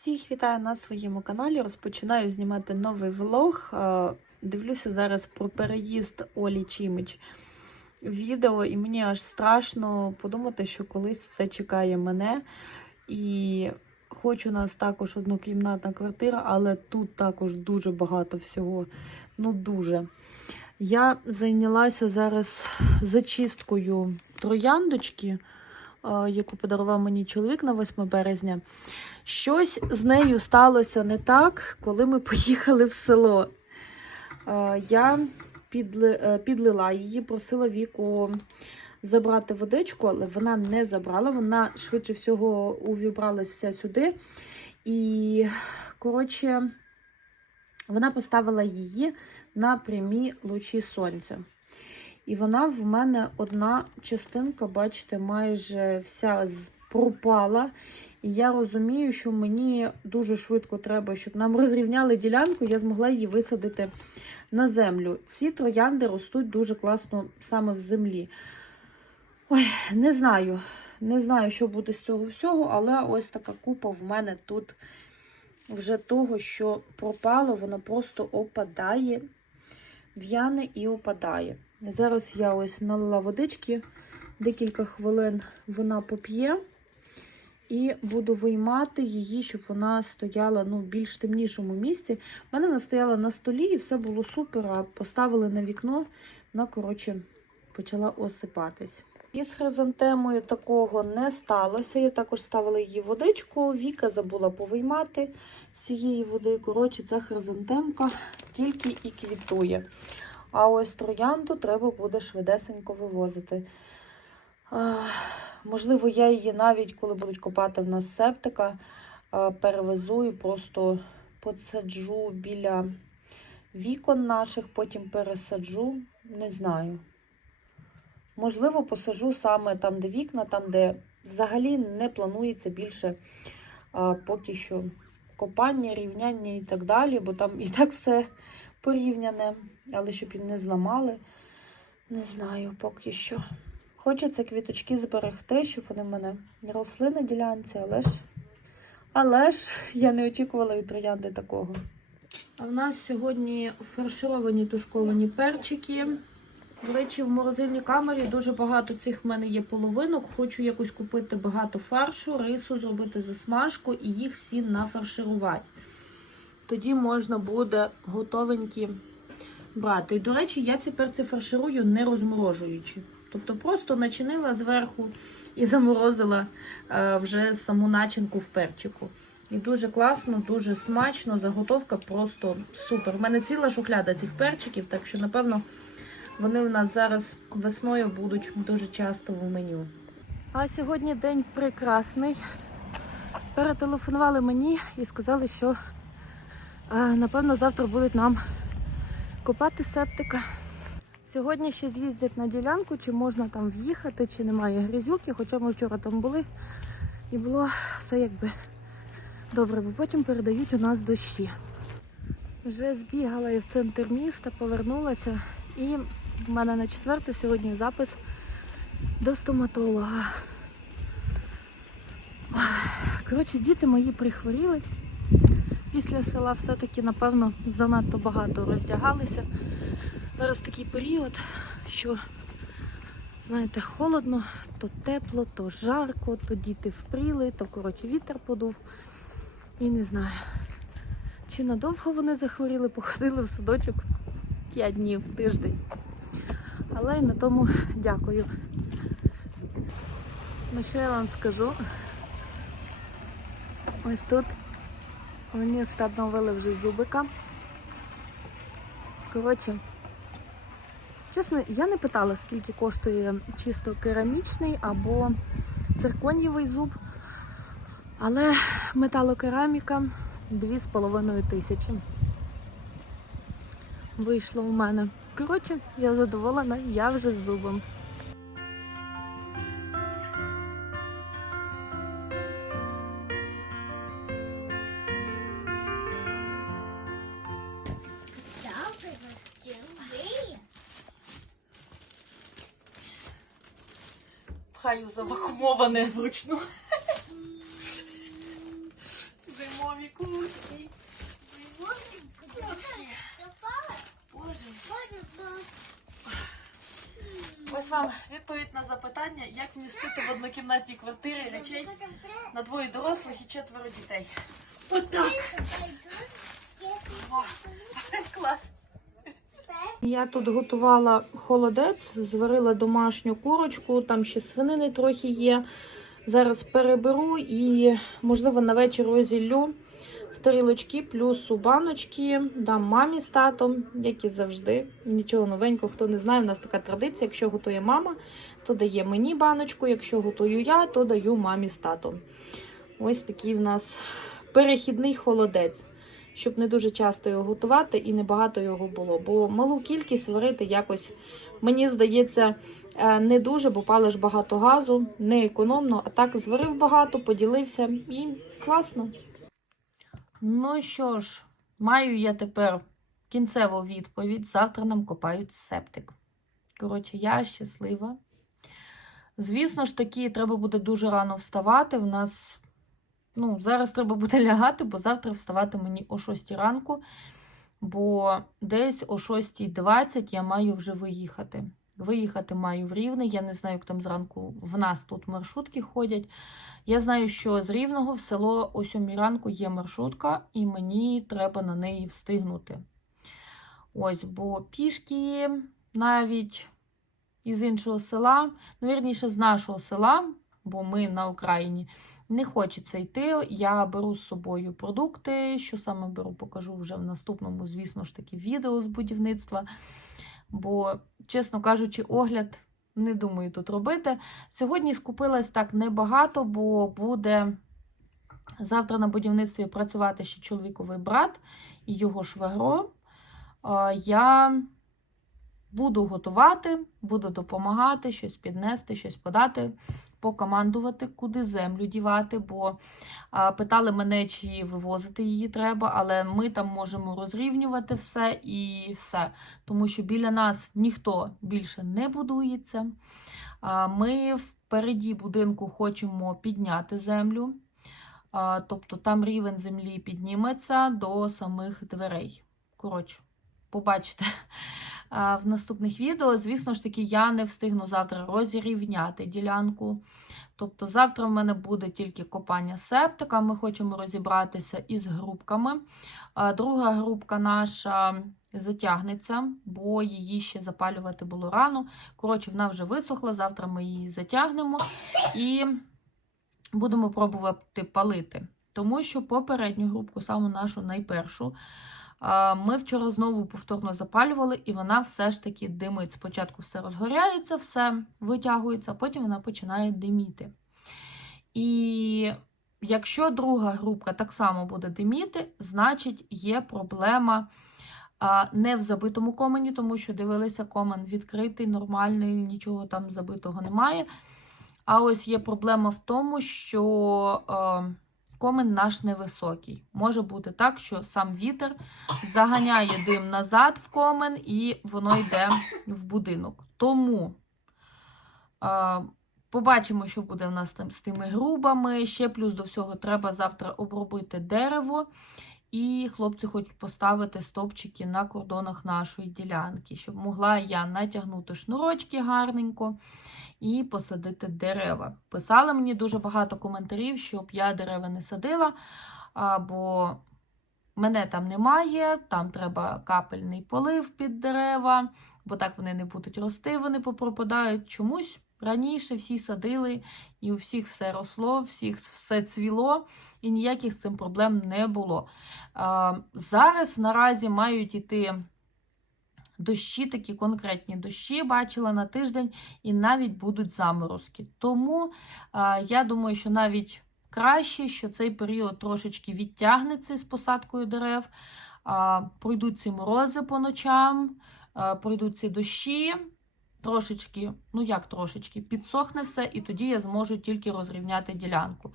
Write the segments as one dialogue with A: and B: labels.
A: Всіх вітаю на своєму каналі. Розпочинаю знімати новий влог. Е, Дивлюся зараз про переїзд Олі Чімич відео, і мені аж страшно подумати, що колись це чекає мене. І хоч у нас також однокімнатна квартира, але тут також дуже багато всього. Ну, дуже. Я зайнялася зараз зачисткою трояндочки, е, яку подарував мені чоловік на 8 березня. Щось з нею сталося не так, коли ми поїхали в село. Е, Я е, підлила її, просила Віку забрати водичку, але вона не забрала. Вона швидше всього увібралась вся сюди. І, коротше, вона поставила її на прямі лучі сонця. І вона в мене одна частинка, бачите, майже вся з- пропала. І я розумію, що мені дуже швидко треба, щоб нам розрівняли ділянку, я змогла її висадити на землю. Ці троянди ростуть дуже класно саме в землі. Ой, не знаю. Не знаю, що буде з цього всього, але ось така купа в мене тут вже того, що пропало, воно просто опадає, в'яне і опадає. Зараз я ось налила водички, декілька хвилин вона поп'є. І буду виймати її, щоб вона стояла ну, більш темнішому місці. У мене вона стояла на столі і все було супер. А поставили на вікно, вона, коротше, почала осипатись. І з хризантемою такого не сталося. Я також ставила її водичку. Віка забула повиймати з цієї води. Коротше, ця хризантемка тільки і квітує. А ось троянду треба буде швидесенько вивозити. Ах, Можливо, я її навіть, коли будуть копати в нас септика, е, перевезу і просто подсаджу біля вікон наших, потім пересаджу. Не знаю. Можливо, посаджу саме там, де вікна, там, де взагалі не планується більше а, поки що копання, рівняння і так далі, бо там і так все порівняне, але щоб і не зламали, не знаю поки що. Хочеться квіточки зберегти, щоб вони в мене росли на ділянці, але ж, але ж я не очікувала від троянди такого. А в нас сьогодні фаршировані тушковані перчики. До речі, в морозильній камері дуже багато цих в мене є половинок. Хочу якось купити багато фаршу, рису, зробити засмажку і їх всі нафарширувати. Тоді можна буде готовенькі брати. І, до речі, я ці перці фарширую не розморожуючи. Тобто просто начинила зверху і заморозила е, вже саму начинку в перчику. І дуже класно, дуже смачно. Заготовка просто супер. У мене ціла шухляда цих перчиків, так що, напевно, вони в нас зараз весною будуть дуже часто в меню. А сьогодні день прекрасний. Перетелефонували мені і сказали, що е, напевно завтра будуть нам копати септика. Сьогодні ще з'їздять на ділянку, чи можна там в'їхати, чи немає грязюки, хоча ми вчора там були і було все якби добре, бо потім передають у нас дощі. Вже збігала я в центр міста, повернулася, і в мене на четвертий сьогодні запис до стоматолога. Коротше, діти мої прихворіли. Після села все-таки, напевно, занадто багато роздягалися. Зараз такий період, що, знаєте, холодно, то тепло, то жарко, то діти впріли, то коротше вітер подув. І не знаю, чи надовго вони захворіли, походили в садочок 5 днів, тиждень. Але на тому дякую. Ну що я вам скажу? Ось тут мені встановили вже зубика. Коротше, Чесно, я не питала, скільки коштує чисто керамічний або цирконівий зуб, але металокераміка 2,5 тисячі. Вийшло в мене. Коротше, я задоволена, я вже з зубом. запихаю завакумоване вручну. Зимові куртки. Зимові куртки. Боже. Ось вам відповідь на запитання, як вмістити в однокімнатній квартирі речей на двоє дорослих і четверо дітей. Отак. Клас. Я тут готувала холодець, зварила домашню курочку, там ще свинини трохи є. Зараз переберу і, можливо, на вечір розіллю в тарілочки, плюс у баночки, дам мамі з татом, як і завжди. Нічого новенького, хто не знає, у нас така традиція. Якщо готує мама, то дає мені баночку. Якщо готую я, то даю мамі з татом. Ось такий в нас перехідний холодець щоб не дуже часто його готувати і не багато його було. Бо малу кількість варити якось, мені здається, е, не дуже, бо палиш багато газу, не економно, а так зварив багато, поділився і класно. Ну що ж, маю я тепер кінцеву відповідь. Завтра нам копають септик. Коротше, я щаслива. Звісно ж таки, треба буде дуже рано вставати. В нас Ну, зараз треба буде лягати, бо завтра вставати мені о 6 ранку, бо десь о 6.20 я маю вже виїхати. Виїхати маю в Рівне. Я не знаю, як там зранку в нас тут маршрутки ходять. Я знаю, що з Рівного в село о 7 ранку є маршрутка, і мені треба на неї встигнути. Ось, бо пішки навіть із іншого села, ну, вірніше, з нашого села, бо ми на Україні. Не хочеться йти. Я беру з собою продукти. Що саме беру, покажу вже в наступному, звісно ж таки, відео з будівництва. Бо, чесно кажучи, огляд не думаю тут робити. Сьогодні скупилась так небагато, бо буде завтра на будівництві працювати ще чоловіковий брат і його швагро. Я буду готувати, буду допомагати, щось піднести, щось подати покомандувати, куди землю дівати, бо питали мене, чи вивозити її треба, але ми там можемо розрівнювати все і все. Тому що біля нас ніхто більше не будується. Ми впереді будинку хочемо підняти землю, тобто там рівень землі підніметься до самих дверей. Коротше, побачите в наступних відео. Звісно ж таки, я не встигну завтра розрівняти ділянку. Тобто, завтра в мене буде тільки копання септика. Ми хочемо розібратися із грубками. Друга грубка наша затягнеться, бо її ще запалювати було рано. Коротше, вона вже висохла, завтра ми її затягнемо і будемо пробувати палити. Тому що попередню грубку, саме нашу найпершу, ми вчора знову повторно запалювали, і вона все ж таки димить. Спочатку все розгоряється, все витягується, а потім вона починає диміти. І якщо друга групка так само буде диміти, значить є проблема не в забитому комені, тому що дивилися, комен відкритий, нормальний, нічого там забитого немає. А ось є проблема в тому, що комен наш невисокий. Може бути так, що сам вітер заганяє дим назад в комен, і воно йде в будинок. Тому е, побачимо, що буде в нас з тими грубами. Ще плюс до всього треба завтра обробити дерево. І хлопці хочуть поставити стовпчики на кордонах нашої ділянки, щоб могла я натягнути шнурочки гарненько і посадити дерева. Писали мені дуже багато коментарів, щоб я дерева не садила, бо мене там немає, там треба капельний полив під дерева, бо так вони не будуть рости, вони попропадають чомусь. Раніше всі садили, і у всіх все росло, всіх все цвіло, і ніяких з цим проблем не було. Зараз наразі мають іти дощі, такі конкретні дощі бачила на тиждень, і навіть будуть заморозки. Тому а, я думаю, що навіть краще, що цей період трошечки відтягнеться з посадкою дерев, а, пройдуть ці морози по ночам, а, пройдуть ці дощі. Трошечки, ну як трошечки, підсохне все, і тоді я зможу тільки розрівняти ділянку.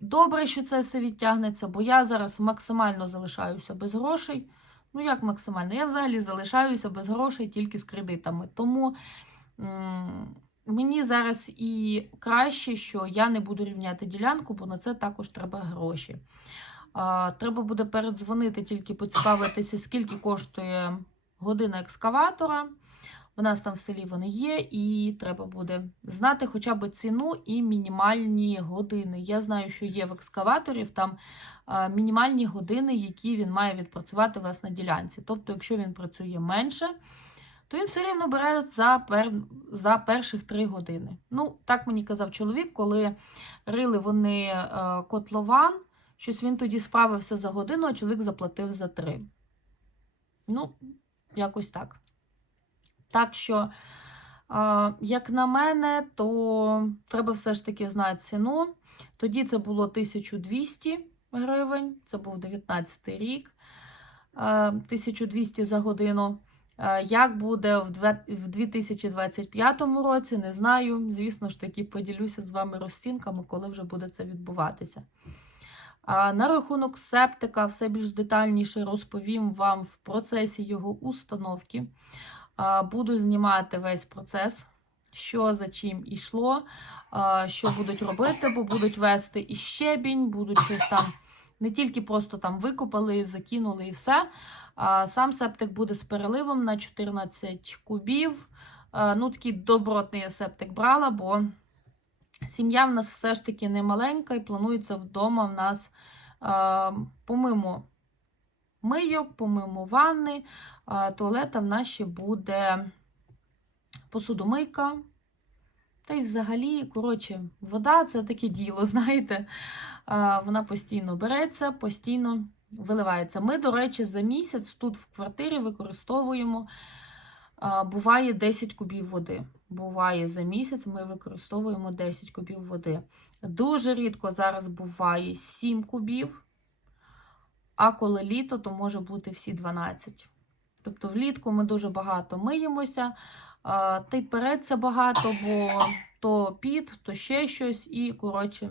A: Добре, що це все відтягнеться, бо я зараз максимально залишаюся без грошей. Ну, як максимально? Я взагалі залишаюся без грошей тільки з кредитами. Тому мені зараз і краще, що я не буду рівняти ділянку, бо на це також треба гроші. А, Треба буде передзвонити, тільки поцікавитися, скільки коштує година екскаватора. В нас там в селі вони є, і треба буде знати хоча б ціну і мінімальні години. Я знаю, що є в екскаваторів там мінімальні години, які він має відпрацювати у вас на ділянці. Тобто, якщо він працює менше, то він все рівно бере за, пер... за перших три години. Ну, так мені казав чоловік, коли рили вони е, котлован, щось він тоді справився за годину, а чоловік заплатив за три. Ну, якось так. Так що, е, як на мене, то треба все ж таки знати ціну. Тоді це було 1200 гривень, це був 19 рік, е, 1200 за годину. Е, Як буде в 2025 році, не знаю. Звісно ж таки, поділюся з вами розцінками, коли вже буде це відбуватися. На рахунок септика все більш детальніше розповім вам в процесі його установки. Буду знімати весь процес, що за чим ішло, що будуть робити, бо будуть вести і щебінь, будуть щось там не тільки просто там викопали, закинули і все. Сам септик буде з переливом на 14 кубів. Ну, такий добротний я септик брала, бо сім'я в нас все ж таки не маленька і планується вдома в нас помимо мийок, помимо ванни, туалета в нас ще буде посудомийка. Та й взагалі, коротше, вода це таке діло, знаєте. Вона постійно береться, постійно виливається. Ми, до речі, за місяць тут в квартирі використовуємо, буває 10 кубів води. Буває за місяць ми використовуємо 10 кубів води. Дуже рідко зараз буває 7 кубів, а коли літо, то може бути всі 12. Тобто влітку ми дуже багато миємося, та й переться багато, бо то піт, то ще щось, і коротше.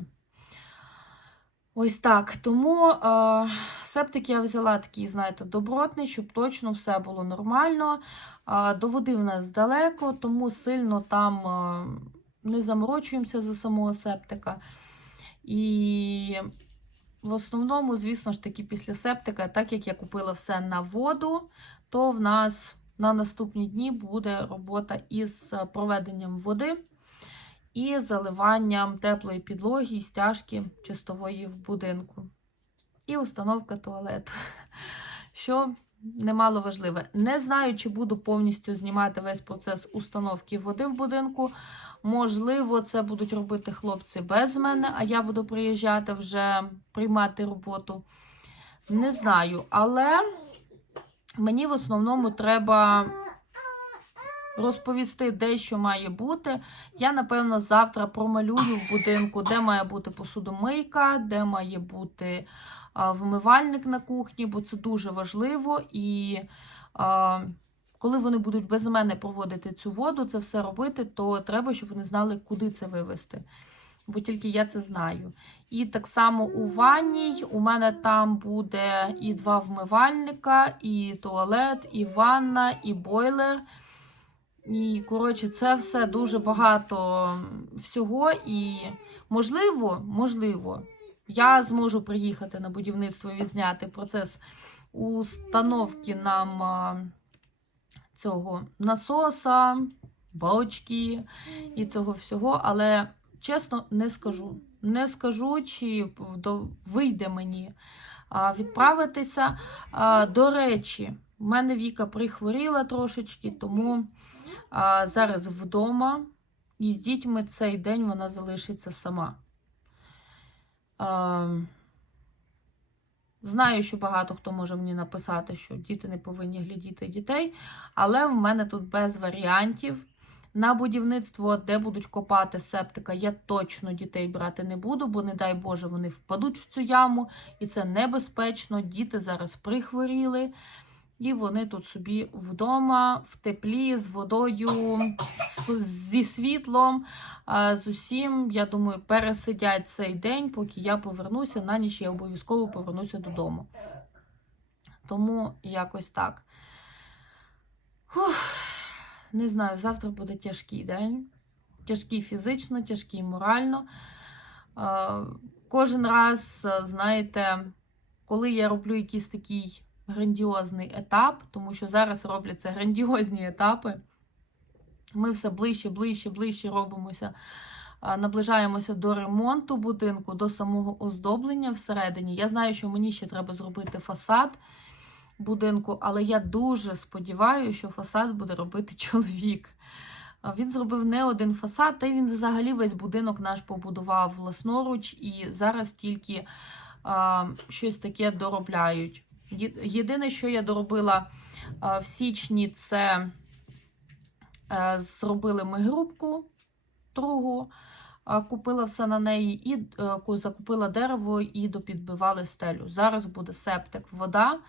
A: Ось так. Тому е, септик я взяла такий, знаєте, добротний, щоб точно все було нормально. Е, до води в нас далеко, тому сильно там е, не заморочуємося за самого септика. І в основному, звісно ж таки, після септика, так як я купила все на воду, то в нас на наступні дні буде робота із проведенням води і заливанням теплої підлоги і стяжки чистової в будинку. І установка туалету, що немало важливе. Не знаю, чи буду повністю знімати весь процес установки води в будинку. Можливо, це будуть робити хлопці без мене, а я буду приїжджати вже приймати роботу. Не знаю, але мені в основному треба розповісти, де що має бути. Я, напевно, завтра промалюю в будинку, де має бути посудомийка, де має бути вмивальник на кухні, бо це дуже важливо. І а, коли вони будуть без мене проводити цю воду, це все робити, то треба, щоб вони знали, куди це вивезти. Бо тільки я це знаю. І так само у ванній у мене там буде і два вмивальника, і туалет, і ванна, і бойлер. І, коротше, це все дуже багато всього. І, можливо, можливо, я зможу приїхати на будівництво і відзняти процес установки нам цього насоса, бочки і цього всього, але чесно не скажу. Не скажу, чи вийде мені відправитися. До речі, в мене Віка прихворіла трошечки, тому зараз вдома і з дітьми цей день вона залишиться сама. Знаю, що багато хто може мені написати, що діти не повинні глядіти дітей, але в мене тут без варіантів. На будівництво, де будуть копати септика, я точно дітей брати не буду, бо, не дай Боже, вони впадуть в цю яму, і це небезпечно. Діти зараз прихворіли, і вони тут собі вдома, в теплі, з водою, зі світлом, з усім, я думаю, пересидять цей день, поки я повернуся. На ніч я обов'язково повернуся додому. Тому якось так. Фух. Не знаю, завтра буде тяжкий день. Тяжкий фізично, тяжкий морально. Е, Кожен раз, е, знаєте, коли я роблю якийсь такий грандіозний етап, тому що зараз робляться грандіозні етапи, Ми все ближче, ближче, ближче робимося. Наближаємося до ремонту будинку, до самого оздоблення всередині. Я знаю, що мені ще треба зробити фасад будинку, але я дуже сподіваюся, що фасад буде робити чоловік. Він зробив не один фасад, та й він взагалі весь будинок наш побудував власноруч, і зараз тільки а, щось таке доробляють. Єдине, що я доробила а, в січні, це е, зробили ми грубку другу, а, купила все на неї, і е, закупила дерево і допідбивали стелю. Зараз буде септик, вода,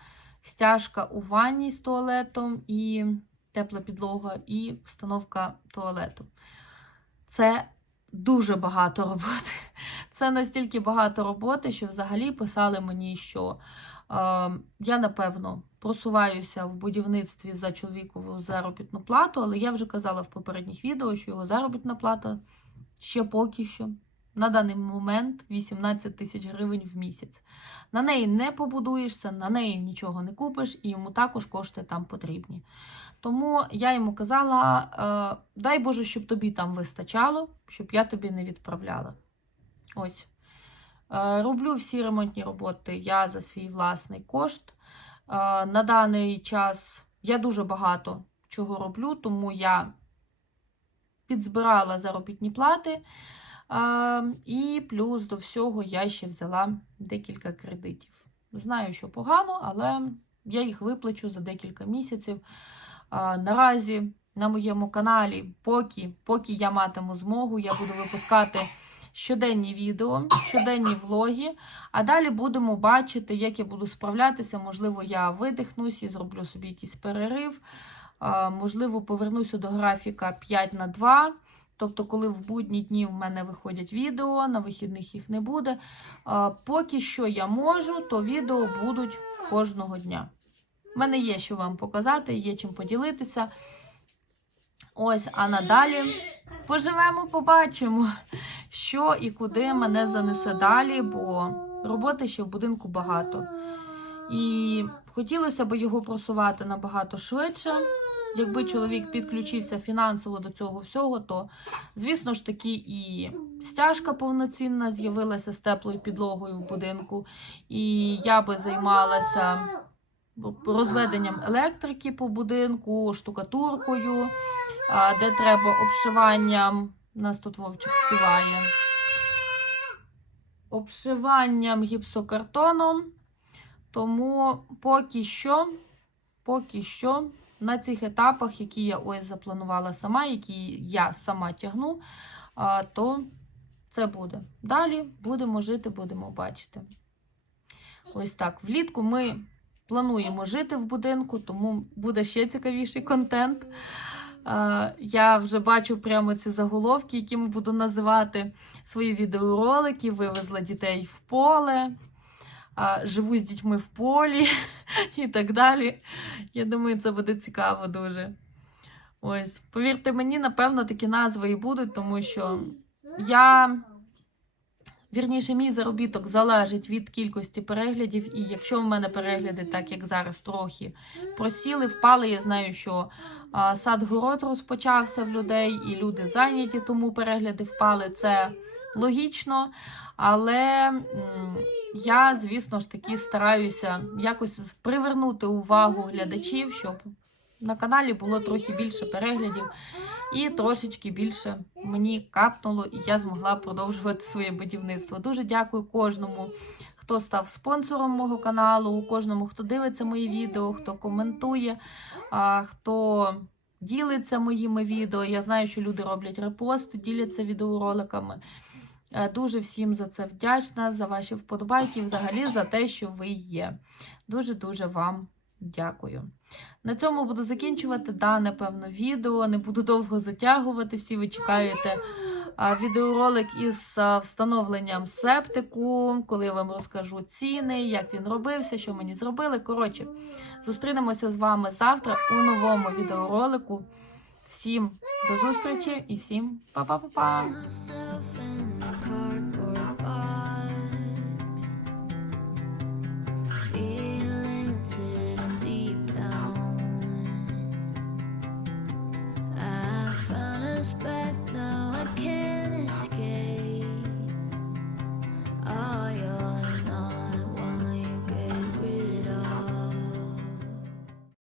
A: стяжка у ванні з туалетом і тепла підлога, і встановка туалету. Це дуже багато роботи. Це настільки багато роботи, що взагалі писали мені, що е, я, напевно, просуваюся в будівництві за чоловікову заробітну плату, але я вже казала в попередніх відео, що його заробітна плата ще поки що. На даний момент 18 тисяч гривень в місяць. На неї не побудуєшся, на неї нічого не купиш, і йому також кошти там потрібні. Тому я йому казала: е, дай Боже, щоб тобі там вистачало, щоб я тобі не відправляла. Ось. Е, роблю всі ремонтні роботи я за свій власний кошт. Е, на даний час я дуже багато чого роблю, тому я підзбирала заробітні плати. І плюс до всього я ще взяла декілька кредитів. Знаю, що погано, але я їх виплачу за декілька місяців. Наразі на моєму каналі, поки, поки я матиму змогу, я буду випускати щоденні відео, щоденні влоги. А далі будемо бачити, як я буду справлятися. Можливо, я видихнусь і зроблю собі якийсь перерив. Можливо, повернуся до графіка 5 на 2. Тобто, коли в будні дні в мене виходять відео, на вихідних їх не буде. Поки що я можу, то відео будуть кожного дня. У мене є що вам показати, є чим поділитися. Ось, а надалі поживемо, побачимо, що і куди мене занесе далі, бо роботи ще в будинку багато. І хотілося б його просувати набагато швидше. Якби чоловік підключився фінансово до цього всього, то, звісно ж таки, і стяжка повноцінна з'явилася з теплою підлогою в будинку, і я би займалася розведенням електрики по будинку, штукатуркою, де треба обшиванням. Нас тут Вовчик співає. Обшиванням гіпсокартоном. Тому поки що, поки що на цих етапах, які я ось запланувала сама, які я сама тягну, то це буде. Далі будемо жити, будемо бачити. Ось так. Влітку ми плануємо жити в будинку, тому буде ще цікавіший контент. Я вже бачу прямо ці заголовки, якими буду називати свої відеоролики. Вивезла дітей в поле, живу з дітьми в полі і так далі. Я думаю, це буде цікаво дуже. Ось, повірте мені, напевно, такі назви і будуть, тому що я. Вірніше, мій заробіток залежить від кількості переглядів, і якщо в мене перегляди, так як зараз трохи просіли, впали, я знаю, що сад-город розпочався в людей, і люди зайняті, тому перегляди впали. Це логічно. Але я, звісно ж таки, стараюся якось привернути увагу глядачів, щоб на каналі було трохи більше переглядів. І трошечки більше мені капнуло, і я змогла продовжувати своє будівництво. Дуже дякую кожному, хто став спонсором мого каналу, кожному, хто дивиться мої відео, хто коментує, хто ділиться моїми відео. Я знаю, що люди роблять репости, діляться відеороликами. Е, Дуже всім за це вдячна, за ваші вподобайки, взагалі за те, що ви є. Дуже-дуже вам дякую. На цьому буду закінчувати дане, певно, відео. Не буду довго затягувати. Всі ви чекаєте відеоролик із встановленням септику, коли я вам розкажу ціни, як він робився, що мені зробили. Коротше, зустрінемося з вами завтра у новому відеоролику. Всім до зустрічі і всім па-па-па-па!